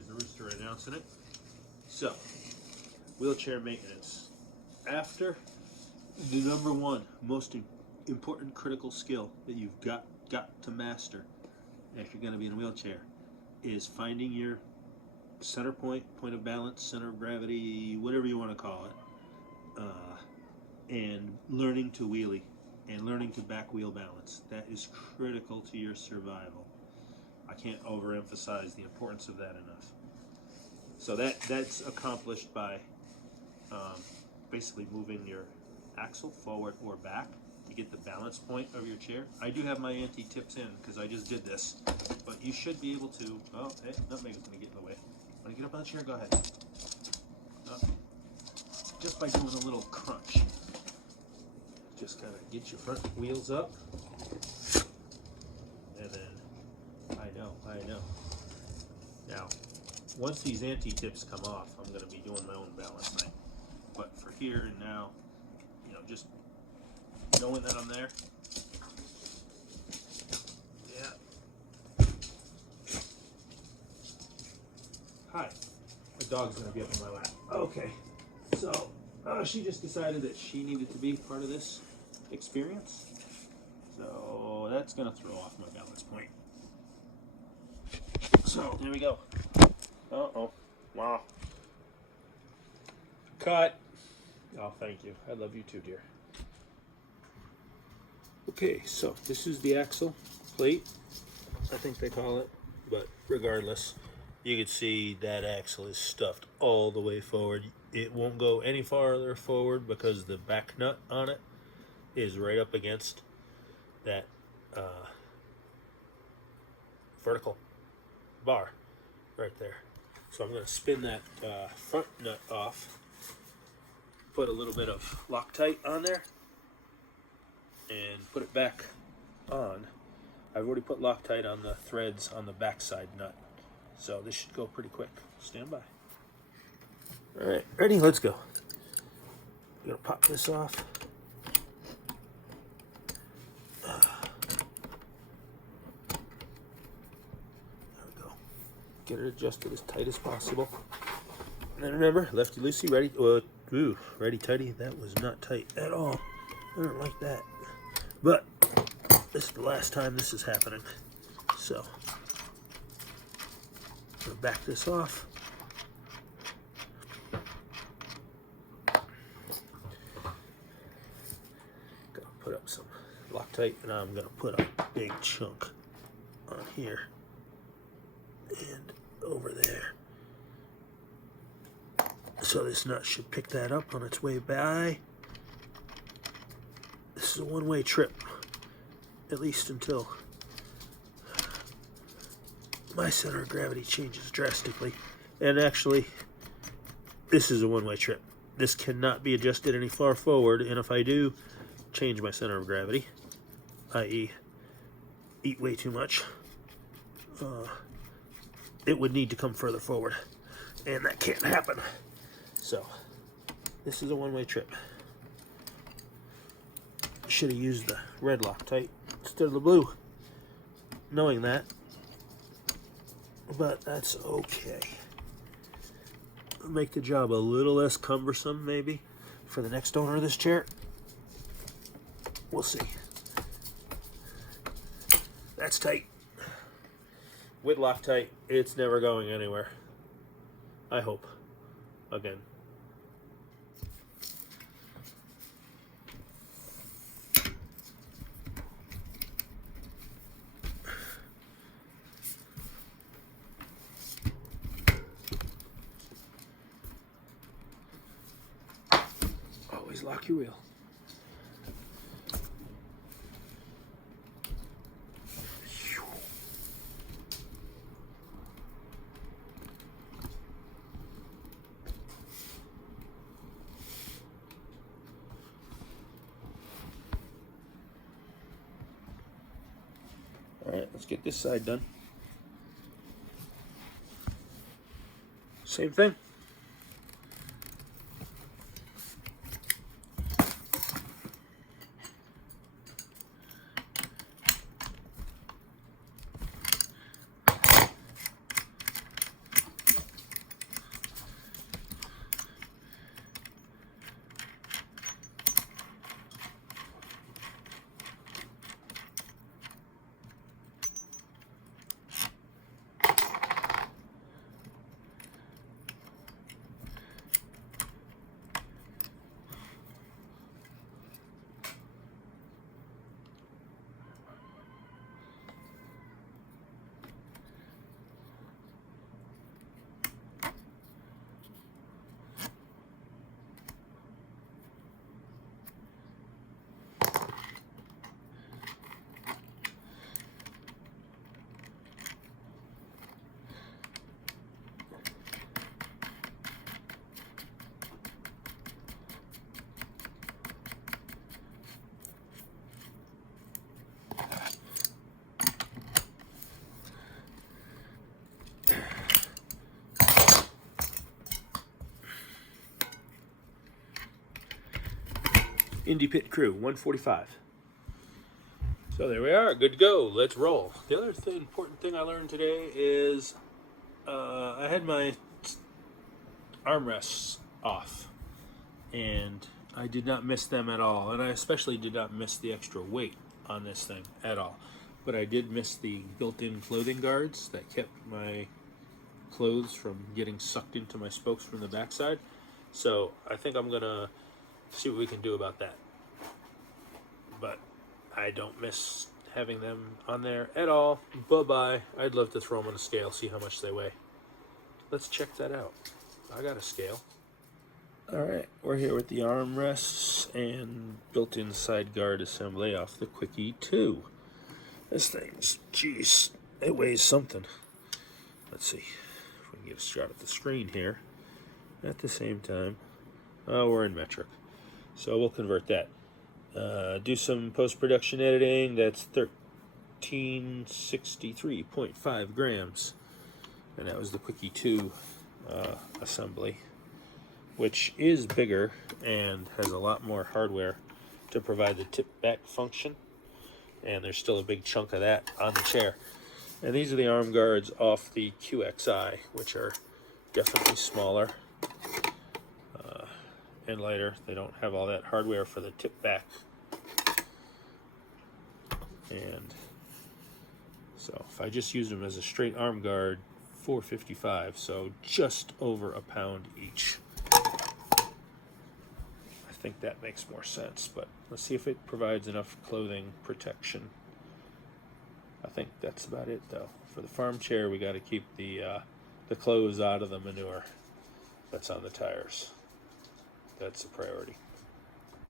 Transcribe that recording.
There's the rooster announcing it. So, wheelchair maintenance. After the number one most important critical skill that you've got to master if you're going to be in a wheelchair is finding your center point of balance, center of gravity, whatever you want to call it, and learning to wheelie and learning to back wheel balance. That is critical to your survival. I can't overemphasize the importance of that enough. So that's accomplished by basically moving your axle forward or back to get the balance point of your chair. I do have my anti-tips in because I just did this, but you should be able to. Oh, hey, nutmeg is going to get in the way. Want to get up on the chair? Go ahead. Just by doing a little crunch, just kind of get your front wheels up, and then I know. Now, once these anti-tips come off, I'm going to be doing my own balance thing. But for here and now, just knowing that I'm there. Yeah. Hi. My dog's going to be up in my lap. Okay. So, she just decided that she needed to be part of this experience. So, that's going to throw off my balance point. So, there we go. Uh-oh. Wow. Cut. Oh, thank you. I love you too, dear. Okay, so this is the axle plate, I think they call it. But regardless, you can see that axle is stuffed all the way forward. It won't go any farther forward because the back nut on it is right up against that vertical bar right there. So I'm going to spin that front nut off, put a little bit of Loctite on there, and put it back on. I've already put Loctite on the threads on the backside nut, so this should go pretty quick. Stand by. All right, ready? Let's go. I'm gonna pop this off. There we go. Get it adjusted as tight as possible. And then remember, lefty loosey, ready. Ooh, ready tighty. That was not tight at all. I don't like that. But this is the last time this is happening. So I'm gonna back this off. Gonna put up some Loctite, and I'm gonna put a big chunk on here and over there. So this nut should pick that up on its way by. This is a one-way trip, at least until my center of gravity changes drastically. And actually, this is a one-way trip. This cannot be adjusted any far forward, and if I do change my center of gravity, i.e. eat way too much, it would need to come further forward, and that can't happen. So, this is a one-way trip. Should have used the red Loctite instead of the blue, knowing that, but that's okay. It'll make the job a little less cumbersome, maybe, for the next owner of this chair. We'll see. That's tight. With Loctite, it's never going anywhere. I hope. Again. Always lock your wheel. All right, let's get this side done. Same thing. Indie Pit Crew, 145. So there we are, good to go. Let's roll. The other important thing I learned today is I had my armrests off, and I did not miss them at all. And I especially did not miss the extra weight on this thing at all. But I did miss the built-in clothing guards that kept my clothes from getting sucked into my spokes from the backside. So I think I'm gonna see what we can do about that. But I don't miss having them on there at all. Bye-bye. I'd love to throw them on a scale, see how much they weigh. Let's check that out. I got a scale. Alright, we're here with the armrests and built-in side guard assembly off the Quickie 2. This thing's, jeez, it weighs something. Let's see if we can get a shot at the screen here. At the same time, we're in metric, so we'll convert that. Do some post-production editing. That's 1363.5 grams, and that was the Quickie 2 assembly, which is bigger and has a lot more hardware to provide the tip back function, and there's still a big chunk of that on the chair. And these are the arm guards off the QXI, which are definitely smaller and lighter. They don't have all that hardware for the tip back. And so if I just use them as a straight arm guard, 455, so just over a pound each. I think that makes more sense, but let's see if it provides enough clothing protection. I think that's about it, though. For the farm chair, we got to keep the clothes out of the manure that's on the tires. That's a priority.